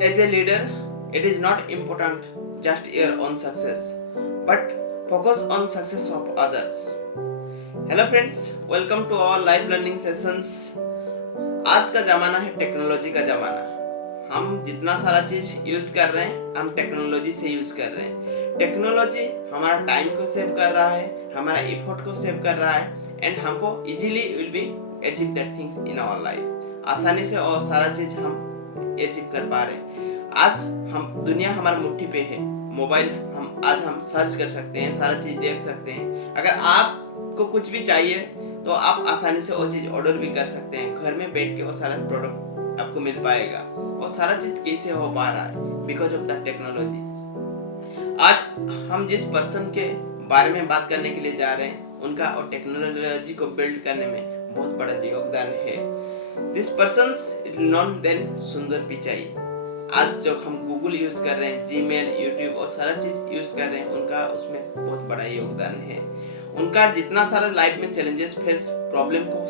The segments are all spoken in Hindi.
As a leader, it is not important just your own success, but focus on success of others. Hello friends, welcome to our live learning sessions. आज का ज़माना है टेक्नोलॉजी का ज़माना। हम जितना सारा चीज़ यूज़ कर रहे हैं हम टेक्नोलॉजी से यूज़ कर रहे हैं। टेक्नोलॉजी हमारा टाइम को सेव कर रहा है, हमारा इफोर्ट को सेव कर रहा है एंड हमको easily will be achieve that things in our life. आसानी से और सारा चीज़ हम अचीव कर पा रहे हैं। आज हम दुनिया हमारे मुट्ठी पे है। मोबाइल हम सर्च कर सकते हैं, सारा चीज़ देख सकते हैं। अगर आपको कुछ भी चाहिए तो आप आसानी से वो चीज़ ऑर्डर भी कर सकते हैं। घर में बैठ के वो सारा प्रोडक्ट आपको मिल पाएगा। वो सारा चीज़ कैसे हो पा रहा है? Because of the technology. आज हम जिस पर्सन के बारे में बात करने के लिए जा रहे हैं उनका और टेक्नोलॉजी को बिल्ड करने में बहुत बड़ा योगदान है। This person is none than Sundar Pichai. आज जब हम गूगल यूज कर रहे हैं, जीमेल, यूट्यूब और सारा चीज यूज कर रहे हैं, उनका उसमें बहुत बड़ा योगदान है। उनका जितना सारा लाइफ में चैलेंजेस प्रॉब्लम को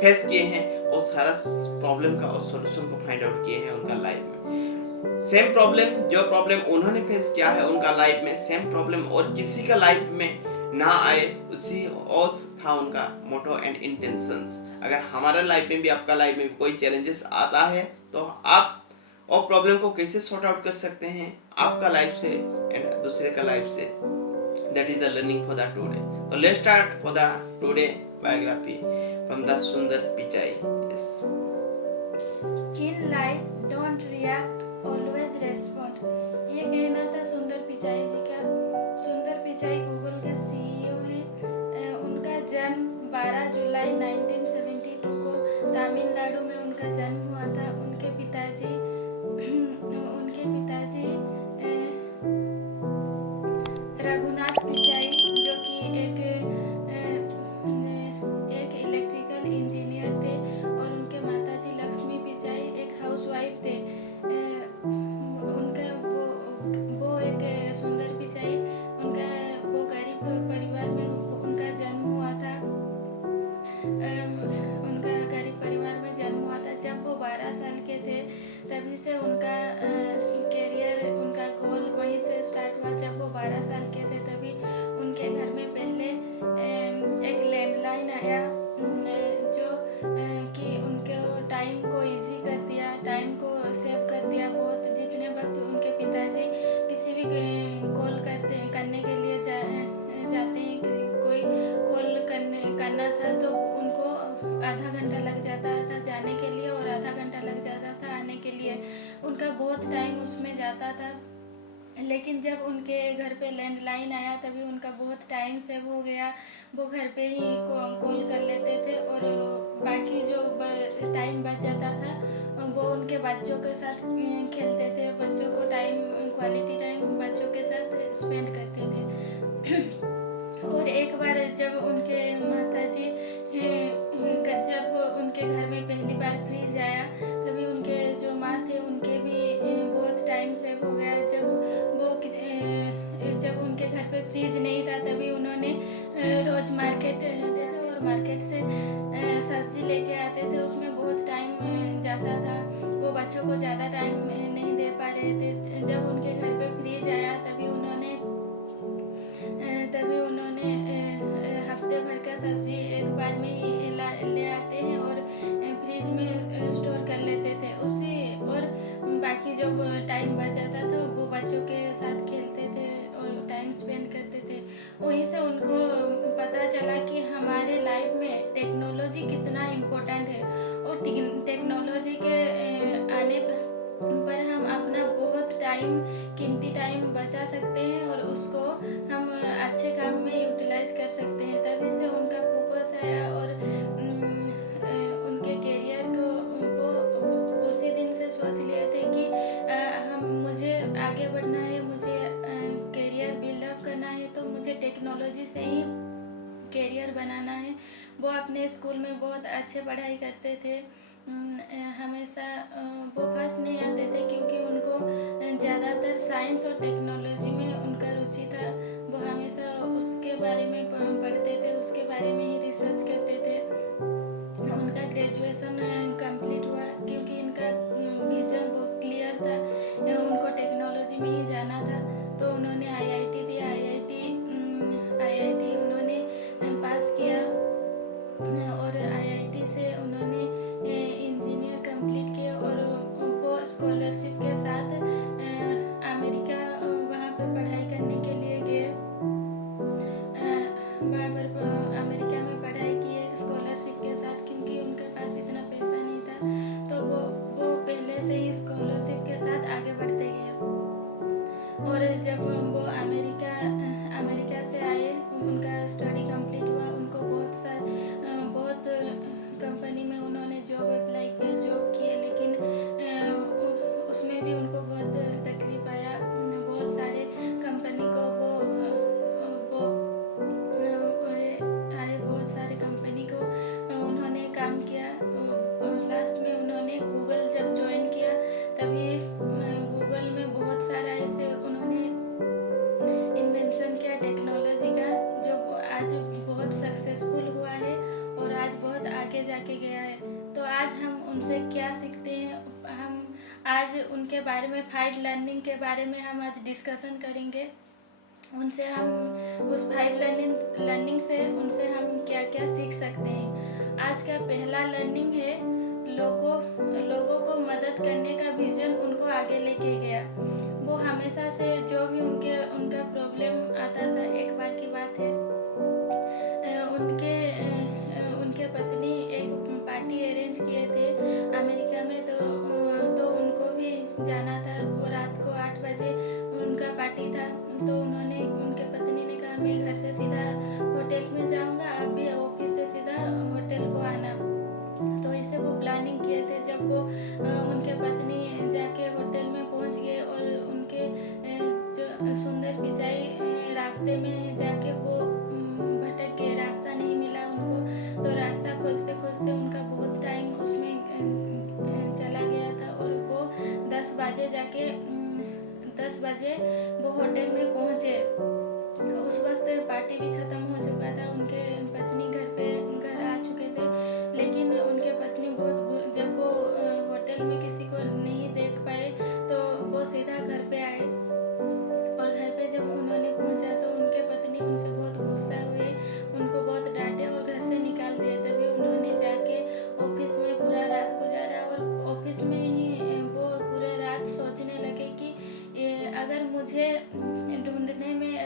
फेस किए हैं, वो सारा प्रॉब्लम का और सॉल्यूशन को फाइंड आउट किए हैं उनका लाइफ में। सेम प्रॉब्लम जो प्रॉब्लम उन्होंने फेस किया है उनका लाइफ में, सेम प्रॉब्लम और किसी का लाइफ में ना आए, उसी और था उनका मोटो एंड इंटेंशंस। अगर हमारे लाइफ में भी, आपका लाइफ में भी कोई चैलेंजेस आता है तो आप और प्रॉब्लम को कैसे सॉर्ट आउट कर सकते हैं आपका लाइफ से एंड दूसरे का लाइफ से। That is the learning for the today. तो let's start for the today biography from the Sundar Pichai. Yes. In life, don't react, always respond। ये कहना था सुंदर पिचाई जी का। सुंदर पिचाई गूगल का सीईओ है। उनका जन्म 12 जुलाई 1972 को तमिलनाडु में उनका जन्म हुआ था। उनके पिताजी रघुनाथ पिचाई, जो कि एक इलेक्ट्रिकल इंजीनियर थे, और उनके माताजी लक्ष्मी पिचाई एक हाउसवाइफ थे। उनका वो एक सुंदर पिचाई, उनका वो गरीब परिवार में उनका जन्म हुआ था। उनका गरीब परिवार में जन्म हुआ था। जब वो 12 साल के थे तभी से उनका कैरियर, उनका गोल वहीं से स्टार्ट हुआ। जब वो 12 साल के थे तभी उनके घर में पहले एक लैंडलाइन आया, जो कि उनके टाइम को इजी कर दिया, टाइम को सेव कर दिया बहुत। जितने वक्त उनके पिताजी किसी भी कॉल करने के लिए जाते हैं, कोई कॉल करना था तो उनको आधा घंटा लग जाता था जाने के लिए और आधा घंटा लग जाता था आने के लिए। उनका बहुत टाइम उसमें जाता था। लेकिन जब उनके घर पे लैंडलाइन आया तभी उनका बहुत टाइम सेव हो गया। वो घर पे ही कॉल कर लेते थे और बाकी जो टाइम बच जाता था वो उनके बच्चों के साथ खेलते थे। बच्चों को टाइम, क्वालिटी टाइम बच्चों के साथ स्पेंड करते थे। और एक बार जब उनके माताजी जब उनके घर में पहली बार फ्रिज आया तभी उनके जो माँ थे उनके भी बहुत टाइम सेव हो गया। जब उनके घर पे फ्रिज नहीं था तभी उन्होंने रोज मार्केट जाते थे और मार्केट से सब्जी लेके आते थे। उसमें बहुत टाइम जाता था, वो बच्चों को ज़्यादा टाइम नहीं दे पा रहे थे। जब उनके घर पे फ्रिज आया तभी उन्होंने हफ्ते भर का सब्जी एक बार में ही ले आते हैं और फ्रिज में स्टोर कर लेते थे उसी। और बाकी जो टाइम बच जाता था वो बच्चों के साथ खेलते थे और टाइम स्पेंड करते थे। वहीं से उनको पता चला कि हमारे लाइफ में टेक्नोलॉजी कितना इम्पोर्टेंट है और टेक्नोलॉजी के आने पर हम अपना बहुत कीमती टाइम बचा सकते हैं और उसको हम अच्छे काम में यूटिलाइज कर सकते हैं। तभी से उनका फोकस आया और उनके कैरियर को वो उसी दिन से सोच लिए थे कि मुझे आगे बढ़ना है, मुझे कैरियर बिल्डअप करना है तो मुझे टेक्नोलॉजी से ही कैरियर बनाना है। वो अपने स्कूल में बहुत अच्छे पढ़ाई करते थे। हमेशा वो फर्स्ट नहीं आते थे क्योंकि उनको ज़्यादातर साइंस और टेक्नोलॉजी में उनका रुचि था। वो हमेशा उसके बारे में पढ़ते थे, उसके बारे में ही रिसर्च करते थे। उनका ग्रेजुएशन कंप्लीट हुआ क्योंकि इनका विज़न बहुत क्लियर गया है। तो आज हम उनसे क्या सीखते हैं, हम आज उनके बारे में 5 लर्निंग के बारे में हम आज डिस्कशन करेंगे। उनसे हम उस 5 लर्निंग से उनसे हम क्या क्या सीख सकते हैं। आज का पहला लर्निंग है, लोगों को मदद करने का विजन उनको आगे लेके गया। वो हमेशा से जो भी उनका प्रॉब्लम आता था, एक बार की बात है, उनके पत्नी एक पार्टी अरेंज किए थे अमेरिका में, तो उनको भी जाना था। वो रात को 8 बजे उनका पार्टी था। तो उनके पत्नी ने कहा, मैं घर से सीधा होटल में जाऊंगा, आप भी ऑफिस से सीधा होटल को आना। तो ऐसे वो प्लानिंग किए थे। जब वो उनके पत्नी जाके होटल में पहुंच गए और उनके जो सुंदर बिछाई रास्ते में जाके वो भटक गए, रास्ता नहीं मिला उनको। तो रास्ता खोजते खोजते उनका बहुत टाइम उसमें चला गया था और वो 10 बजे वो होटल में पहुंचे। उस वक्त पार्टी भी ख़त्म हो चुका था, उनके पत्नी घर आ चुके थे। लेकिन उनके पत्नी जब वो होटल में किसी को नहीं देख पाए तो वो सीधा घर पे आए। और घर पे जब उन्होंने पहुंचा तो उनके पत्नी उनसे बहुत गुस्सा हुए, उनको बहुत डांटे और घर से निकाल दिया। तभी उन्होंने जाके ऑफिस में पूरा रात गुजारा और ऑफिस में ही वो पूरे रात सोचने लगे कि अगर मुझे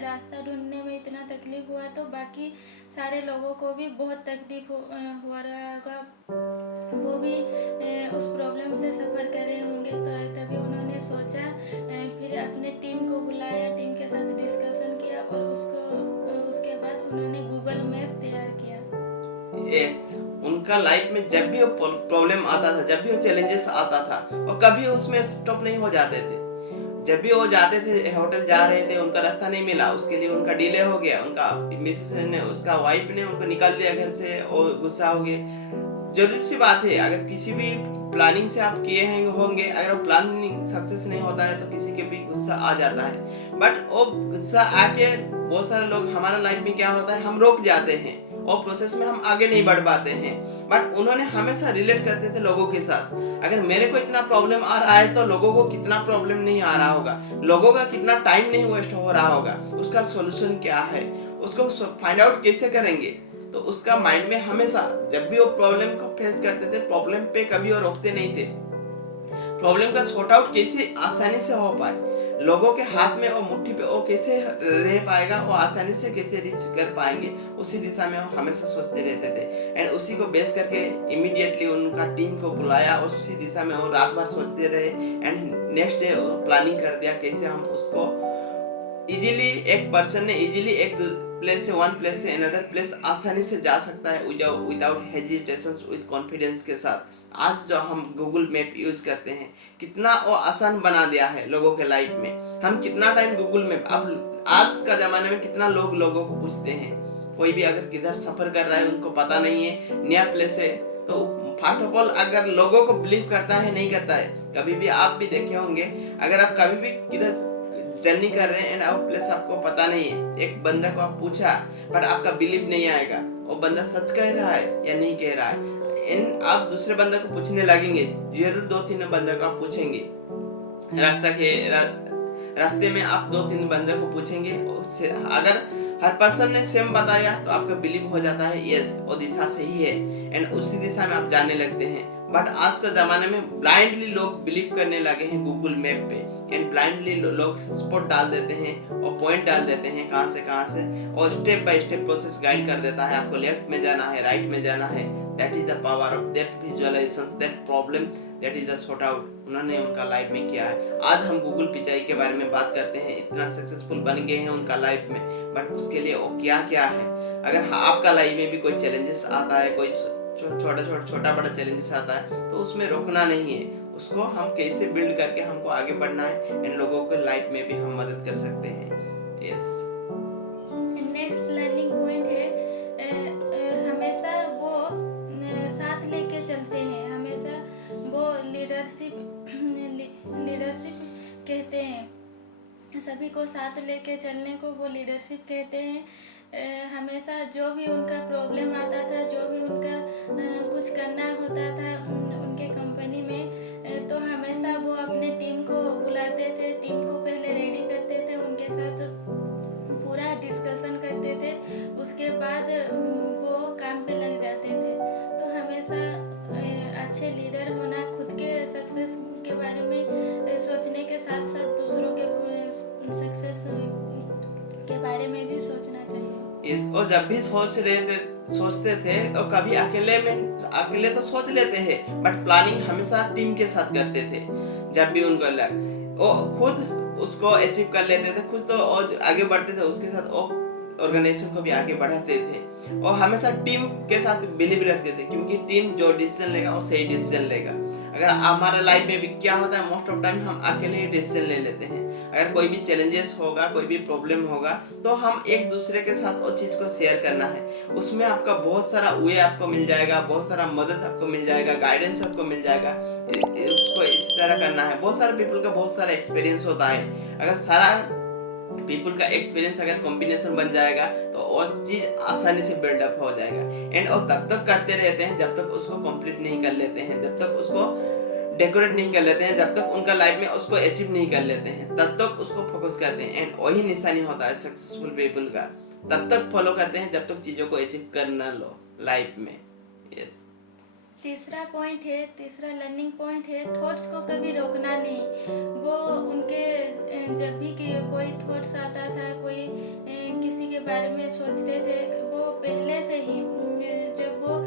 रास्ता ढूंढने में इतना तकलीफ हुआ तो बाकी सारे लोगों को भी बहुत तकलीफ हो रहा होगा, वो भी उस प्रॉब्लम से सफ़र कर रहे होंगे। तो तभी उन्होंने सोचा, फिर अपने टीम को बुलाया, टीम के साथ डिस्कशन किया और उसके बाद उन्होंने गूगल मैप तैयार किया। यस, उनका लाइफ में जब भी वो प्रॉब्लम आता था, जब भी वो चैलेंजेस आता था, वो कभी उसमें स्टॉप नहीं हो जाते थे। जब भी वो जाते थे, होटल जा रहे थे, उनका रास्ता नहीं मिला, उसके लिए उनका डिले हो गया, उनका मिसेस ने, उसका वाइफ ने उनको निकाल दिया घर से और गुस्सा हो गए। जरूरी सी बात है, अगर किसी भी प्लानिंग से आप किए हैं होंगे, अगर वो प्लानिंग सक्सेस नहीं होता है तो किसी के भी गुस्सा आ जाता है। बट वो गुस्सा आके बहुत सारे लोग, हमारा लाइफ में क्या होता है, हम रोक जाते हैं और प्रोसेस में हम आगे नहीं बढ़ पाते हैं। बट उन्होंने हमेशा रिलेट करते थे लोगों के साथ। अगर मेरे को इतना प्रॉब्लम आ रहा है तो लोगों को कितना प्रॉब्लम नहीं आ रहा होगा, लोगों का कितना टाइम नहीं वेस्ट हो रहा होगा, उसका सॉल्यूशन क्या है, उसको फाइंड आउट कैसे करेंगे। तो उसका माइंड में हमेशा, जब भी वो प्रॉब्लम को फेस करते थे, प्रॉब्लम पे कभी वो रोकते नहीं थे। प्रॉब्लम का सॉर्ट आउट कैसे आसानी से हो पाए, लोगों के हाथ में और मुट्ठी पे वो कैसे रह पाएगा, वो आसानी से कैसे रीच कर पाएंगे, उसी दिशा में वो हमेशा सोचते रहते थे। एंड उसी को बेस करके इमीडिएटली उनका टीम को बुलाया और उसी दिशा में वो रात भर सोचते रहे। एंड नेक्स्ट डे प्लानिंग कर दिया कैसे हम उसको इजीली, एक पर्सन ने इजीली एक प्लेस से वन प्लेस से अनदर प्लेस आसानी से जा सकता है विदाउट हेजिटेशन, विद कॉन्फिडेंस के साथ। आज जो हम गूगल मैप यूज करते हैं, कितना वो आसान बना दिया है लोगों के लाइफ में। हम कितना टाइम गूगल मैप, अब आज का जमाने में कितना लोग लोगों को पूछते हैं, कोई भी अगर किधर सफर कर रहा है, उनको पता नहीं है, नया प्लेस है, तो फर्स्ट ऑफ ऑल अगर लोगों को बिलीव करता है नहीं करता है। कभी भी आप भी देखे होंगे, अगर आप कभी भी किधर जर्नी कर रहे हैं एंड आप प्लेस आपको पता नहीं है, एक बंदा को आप पूछा बट आपका बिलीव नहीं आएगा, वो बंदा सच कह रहा है या नहीं कह रहा है। एंड आप दूसरे बंदा को पूछने लगेंगे, जरूर 2-3 बंदा को आप पूछेंगे, रास्ते में आप 2-3 बंदे को पूछेंगे, अगर हर पर्सन ने सेम बताया तो आपका बिलीव हो जाता है, यस वो दिशा सही है, एंड उसी दिशा में आप जाने लगते हैं। बट आज के जमाने में ब्लाइंडली लोग बिलीव करने लगे हैं गूगल मैप पे, एंड ब्लाइंडली लोग स्पॉट डाल देते हैं और पॉइंट डाल देते हैं कहां से, और step by step process guide कर देता है, आपको लेफ्ट में जाना है, राइट में जाना है। That is the power of that visualization, that problem, that is the sort out उन्होंने उनका लाइफ में किया है। आज हम गूगल पिचाई के बारे में बात करते हैं, इतना सक्सेसफुल बन गए हैं उनका लाइफ में, बट उसके लिए वो क्या क्या है। अगर आपका लाइफ में भी कोई चैलेंजेस आता है, कोई छोटा बड़ा चैलेंजेस आता है, तो उसमें रोकना नहीं है, उसको हम कैसे बिल्ड करके हमको आगे बढ़ना है, इन लोगों के लाइफ में भी हम मदद कर सकते हैं। यस, नेक्स्ट लर्निंग पॉइंट है, हमेशा वो साथ लेके चलते हैं, हमेशा वो लीडरशिप कहते हैं, सभी को साथ लेके चलने को वो लीडरशिप कहते हैं। हमेशा जो भी उनका प्रॉब्लम आता था, जो भी उनका कुछ करना होता था उनके कंपनी में, तो हमेशा वो अपने टीम को बुलाते थे, टीम को पहले रेडी करते थे, उनके साथ पूरा डिस्कशन करते थे, उसके बाद वो काम पे लग जाते थे। तो हमेशा अच्छे लीडर होना, खुद के सक्सेस के बारे में सोचने के साथ साथ दूसरों के सक्सेस के बारे में भी सोचना चाहिए। और जब भी सोचते थे और कभी अकेले तो सोच लेते हैं, बट प्लानिंग हमेशा टीम के साथ करते थे। जब भी उनको वो खुद उसको अचीव कर लेते थे, खुद तो और आगे बढ़ते थे, उसके साथ ऑर्गेनाइजेशन को भी आगे बढ़ाते थे और हमेशा टीम के साथ बिलीव रखते थे, क्योंकि टीम जो डिसीजन लेगा वो सही डिसीजन लेगा। अगर हमारा लाइफ में भी क्या होता है, मोस्ट ऑफ टाइम हम अकेले ही डिसीजन ले लेते हैं। अगर कोई भी चैलेंजेस होगा, कोई भी प्रॉब्लम होगा, तो हम एक दूसरे के साथ वो चीज को शेयर करना है। उसमें आपका बहुत सारा वे आपको मिल जाएगा, बहुत सारा मदद आपको मिल जाएगा, गाइडेंस आपको मिल जाएगा। उसको इसी तरह करना है। बहुत सारे पीपल का बहुत सारा एक्सपीरियंस होता है। अगर सारा पीपल का एक्सपीरियंस अगर कॉम्बिनेशन बन जाएगा तो वो चीज आसानी से बिल्डअप हो जाएगा। एंड और तब तक करते रहते हैं जब तक उसको कंप्लीट नहीं कर लेते हैं, जब तक उसको डेकोरेट नहीं कर लेते हैं, जब तक उनका लाइफ में उसको अचीव नहीं कर लेते हैं, तब तक उसको फोकस करते हैं। एंड वही निशानी होता है सक्सेसफुल पीपल का। तब तक फॉलो करते हैं जब तक चीजों को अचीव कर ना लो लाइफ में। यस। तीसरा लर्निंग पॉइंट है, थॉट्स को कभी रोकना नहीं। वो उनके जब भी कोई थॉट्स आता था, कोई किसी के बारे में सोचते थे, वो पहले से ही जब वो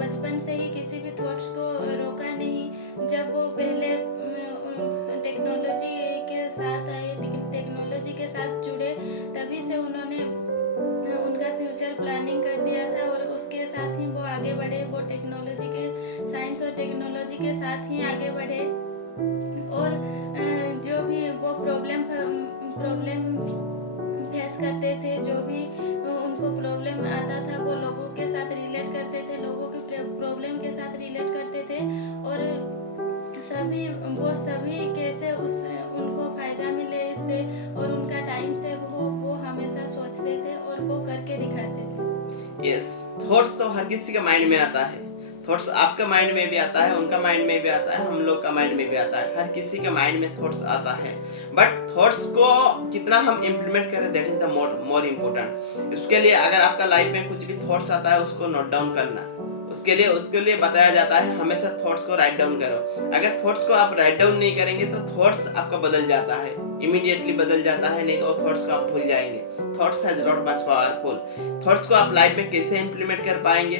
बचपन से ही किसी भी थॉट्स को रोका नहीं। जब वो पहले टेक्नोलॉजी के साथ आए, टेक्नोलॉजी के साथ जुड़े, तभी से उन्होंने उनका फ्यूचर प्लानिंग कर दिया था और उसके साथ ही वो आगे बढ़े। वो टेक्नोलॉजी के साइंस और टेक्नोलॉजी के साथ ही आगे बढ़े और जो भी वो प्रॉब्लम फेस करते थे, जो भी उनको प्रॉब्लम आता था, वो लोगों के साथ रिलेट करते थे, लोगों के प्रॉब्लम के साथ रिलेट करते थे और सभी कैसे उनको फायदा मिले इससे और उनका टाइम से वो हमेशा सोचते थे और वो करके दिखाते थे। यस। थॉट्स तो हर किसी के माइंड में आता है। थॉट्स आपके माइंड में भी आता है, उनका माइंड में भी आता है, हम लोग का माइंड में भी आता है। हर किसी के माइंड में थॉट्स आता है, बट थॉट्स को कितना हम इम्प्लीमेंट करें, that is the more important. उसके लिए अगर आपका लाइफ में कुछ भी थॉट्स आता है, उसको नोट डाउन करना। उसके लिए बताया जाता है हमेशा थॉट्स को राइट डाउन करो। अगर थॉट्स को आप राइट डाउन नहीं करेंगे तो थॉट्स आपका बदल जाता है, इमीडिएटली बदल जाता है, नहीं तो थॉट्स को आप भूल जाएंगे। Thoughts has lot much powerful. Thoughts को आप लाइफ में कैसे इंप्लीमेंट कर पाएंगे,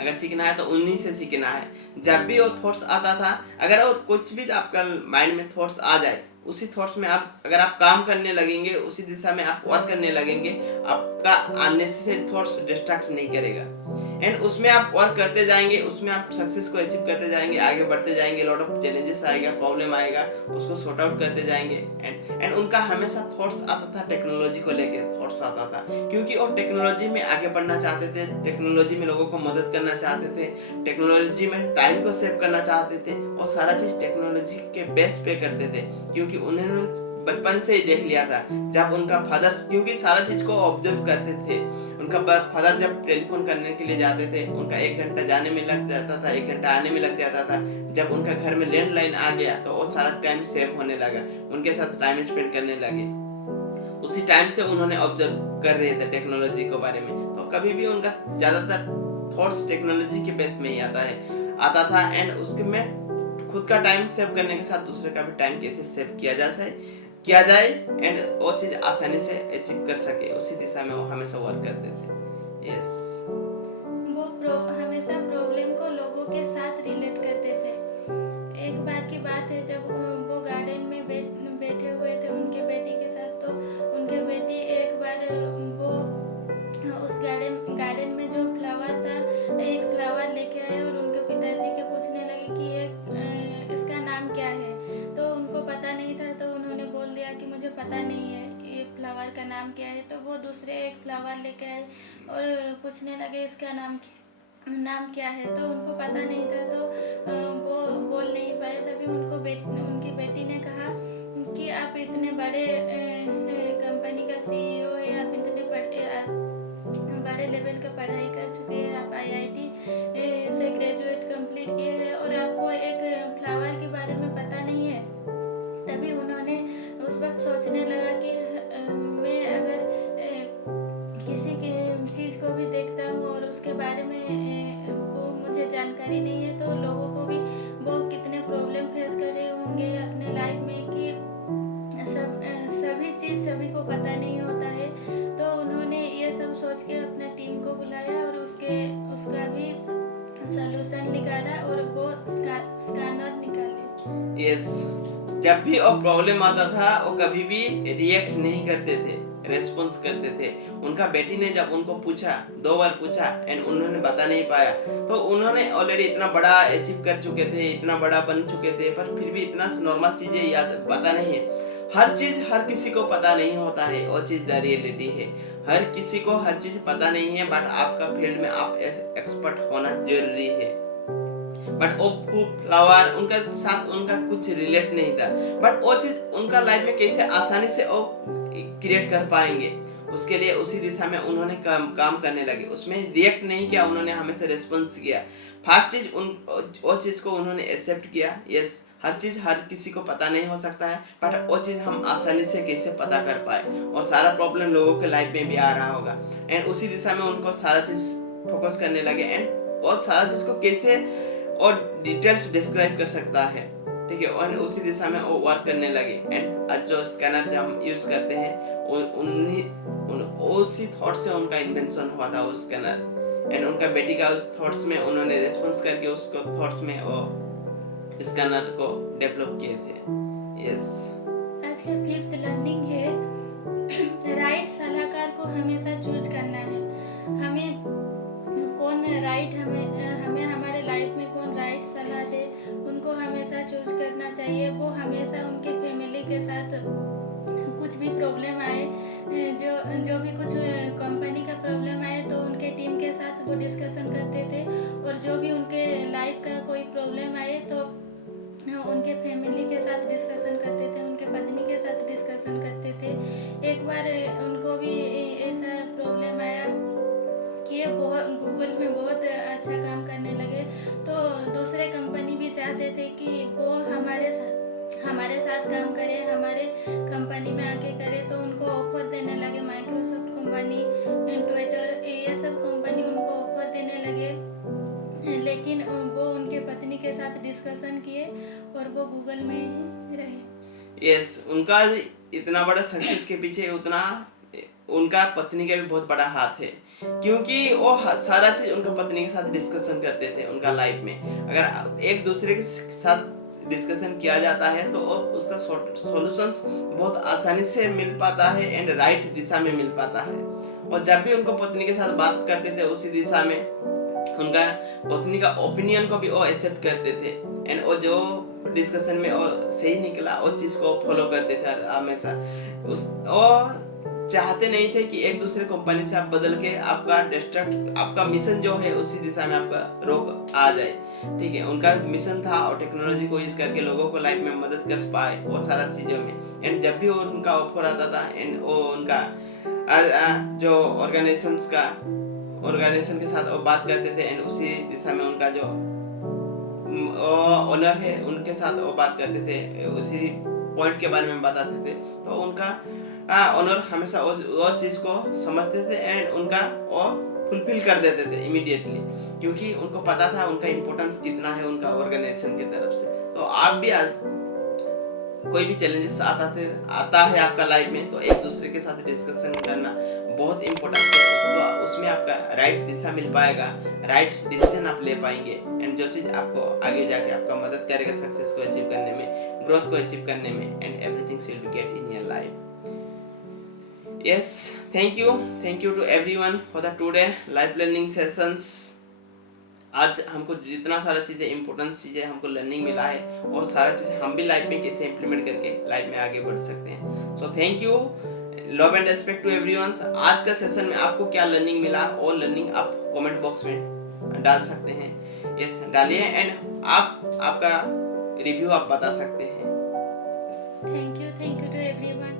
अगर सीखना है तो उन्हीं से सीखना है। जब भी वो थॉट्स आता था, अगर वो कुछ भी आपका माइंड में थॉट्स आ जाए, उसी थॉट्स में अगर आप काम करने लगेंगे, उसी दिशा में आप वर्क करने लगेंगे, आपका अननेसेसरी थॉट्स डिस्ट्रैक्ट नहीं करेगा। एंड उसमें आप वर्क करते जाएंगे, उसमें आप सक्सेस को अचीव करते जाएंगे, आगे बढ़ते जाएंगे। लॉट ऑफ चैलेंजेस आएगा, प्रॉब्लम आएगा, उसको सॉर्ट आउट करते जाएंगे। एंड उनका हमेशा थॉट्स आता था, टेक्नोलॉजी को लेके थॉट्स आता था, क्योंकि वो टेक्नोलॉजी में आगे बढ़ना चाहते थे, टेक्नोलॉजी में लोगों को मदद करना चाहते थे, टेक्नोलॉजी में टाइम को सेव करना चाहते थे और सारा चीज टेक्नोलॉजी के बेस पे करते थे, क्योंकि उन्होंने बचपन से ही देख लिया था। जब उनका फादर, क्योंकि सारा चीज को ऑब्जर्व करते थे, उनका फादर जब टेलीफोन करने के लिए जाते थे, उनका 1 घंटा जाने में लग जाता था, 1 घंटा आने में लग जाता था। जब उनका घर में लैंडलाइन आ गया तो वो सारा टाइम सेव होने लगा, उनके साथ टाइम स्पेंड करने लगे। उसी टाइम से उन्होंने ऑब्जर्व कर रहे थे टेक्नोलॉजी के बारे में, तो कभी भी उनका ज्यादातर थॉट्स टेक्नोलॉजी के बेस में ही आता था। एंड उसके में खुद का टाइम सेव करने के साथ दूसरे का भी टाइम कैसे सेव किया जाए एंड वो चीज आसानी से अचीव कर सके, उसी दिशा में वो हमेशा वर्क करते थे। यस। वो हमेशा प्रॉब्लम को लोगों के साथ रिलेट करते थे। एक बार की बात है, जब वो गार्डन में बैठे हुए थे उनके बेटी के साथ, तो उनके बेटी एक बार वो उस गार्डन में जो फ्लावर था, एक फ्लावर लेके आए और उनके पिताजी के पूछने लगे कि इसका नाम क्या है। तो उनको पता नहीं था, तो उन्होंने बोल दिया कि मुझे पता नहीं है ये फ्लावर का नाम क्या है। तो वो दूसरे एक फ्लावर लेके आए और पूछने लगे इसका नाम क्या है। तो उनको पता नहीं था, तो वो बोल नहीं पाए। तभी उनकी बेटी ने कहा कि आप इतने बड़े कंपनी का CEO है, आप इतने यस, जब भी वो प्रॉब्लम आता था वो कभी भी रिएक्ट नहीं करते थे, रेस्पॉन्स करते थे। उनका बेटी ने जब उनको पूछा, 2 बार पूछा एंड उन्होंने बता नहीं पाया, तो उन्होंने ऑलरेडी इतना बड़ा अचीव कर चुके थे, इतना बड़ा बन चुके थे, पर फिर भी इतना नॉर्मल चीजें याद पता नहीं है। हर चीज हर किसी को पता नहीं होता है, वो चीज द रियलिटी है। हर किसी को हर चीज पता नहीं है, बट आपका फील्ड में आप एक्सपर्ट होना जरूरी है। बट वो फ्लावर उनका साथ उनका कुछ रिलेट नहीं था, बट वो चीज उनका लाइफ में कैसे आसानी से वो क्रिएट कर पाएंगे, उसके लिए उसी दिशा में उन्होंने काम करने लगे। उसमें रिएक्ट नहीं किया, उन्होंने हमेशा रेस्पॉन्स किया। फर्स्ट चीज वो चीज को उन्होंने एक्सेप्ट किया। यस, हर चीज हर किसी को पता नहीं हो सकता है, बट वो चीज हम आसानी से कैसे पता कर पाए, और सारा प्रॉब्लम लोगों के लाइफ में भी आ रहा होगा, एंड उसी दिशा में उनको सारा चीज फोकस करने लगे, एंड और सारा चीज को कैसे और डिटेल्स डिस्क्राइब कर सकता है, ठीक है, और उसी दिशा में वो वर्क करने लगे। एंड आज जो स्कैनर जो हम यूज करते हैं उसी थॉट से उनका इन्वेंशन हुआ था वो स्कैनर, एंड उनका बेटी का उस थॉट्स में उन्होंने रेस्पॉन्स करके उसको थॉट्स में वो स्कैनर को डेवलप किए थे। यस, आज का 5th लर्निंग है राइट सलाहकार को हमेशा चूज करना है। हमें कौन राइट हमें हमारे लाइफ में कौन राइट सलाह दे, उनको हमेशा चूज करना चाहिए। वो हमेशा उनके फैमिली के साथ कुछ भी प्रॉब्लम आए, जो भी कुछ कंपनी का प्रॉब्लम आए तो उनके टीम के साथ वो डिस्कशन करते थे, और जो भी उनके लाइफ का कोई प्रॉब्लम आए तो उनके फैमिली के साथ डिस्कशन करते थे, उनके पत्नी के साथ डिस्कशन करते थे। एक बार उनको भी ऐसा प्रॉब्लम आया कि ये गूगल में बहुत अच्छा काम करने लगे, तो दूसरे कंपनी भी चाहते थे कि वो हमारे साथ काम करे, हमारे कंपनी में आके करे, तो उनको ऑफर देने लगे। माइक्रोसॉफ्ट कंपनी, ट्विटर, ये सब कंपनी उनको ऑफर देने लगे, लेकिन वो उनके पत्नी के साथ डिस्कशन किए और वो गूगल में ही रहे। यस, उनका इतना बड़ा सक्सेस के पीछे उतना उनका पत्नी का भी बहुत बड़ा हाथ है, क्योंकि वो सारा चीज उनका पत्नी के साथ डिस्कशन करते थे उनका लाइफ में। अगर एक दूसरे के साथ डिस्कशन किया जाता है तो उसका सॉल्यूशंस बहुत आसानी से मिल पाता है, एंड राइट दिशा में मिल पाता है। और जब भी उनको पत्नी के साथ बात करते थे उसी दिशा में, उनका पत्नी का ओपिनियन को भी वो एक्सेप्ट करते थे, एंड वो जो डिस्कशन में वो सही निकला वो चीज को फॉलो करते थे हमेशा। वो चाहते नहीं थे कि एक दूसरे कंपनी से आप बदल के आपका मिशन जो है उसी दिशा में आपका रोक आ जाए, ठीक है। उनका मिशन था और टेक्नोलॉजी को यूज करके लोगों को लाइफ में मदद कर पाए वो सारा चीजों में। एंड जब भी उनका ऑफर आता था, एंड वो उनका जो ऑर्गेनाइजेशन के साथ वो बात करते थे, एंड उसी दिशा में उनका जो ओनर है उनके साथ वो बात करते थे, उसी पॉइंट के बारे में बताते थे, तो उनका ओनर हमेशा वो चीज को समझते थे, एंड उनका वो फुलफिल कर देते थे इमीडिएटली, क्योंकि उनको पता था उनका इम्पोर्टेंस कितना है उनका ऑर्गेनाइजेशन की तरफ से। तो आप भी कोई भी चैलेंजेस आता है आपका लाइफ में, तो एक दूसरे के साथ डिस्कशन करना बहुत इम्पोर्टेंट है। तो उसमें आपका राइट दिशा मिल पाएगा, राइट डिसीजन आप ले पाएंगे, एंड जो चीज आपको आगे जाके आपका मदद करेगा सक्सेस को अचीव करने में, ग्रोथ को अचीव करने में, and everything will be get in your life. Yes, thank you to everyone for the today live learning sessions। आज हमको जितना सारा चीजें इंपॉर्टेंट चीजें हमको लर्निंग मिला है, और सारा चीज हम भी लाइफ में कैसे इंप्लीमेंट करके लाइफ में आगे बढ़ सकते हैं। So thank you, love and respect to everyone. आज का सेशन में आपको क्या लर्निंग मिला, और लर्निंग आप कमेंट बॉक्स में डाल सकते हैं। यस, डालिए, एंड आपका रिव्यू आप बता सकते हैं। Thank you to everyone.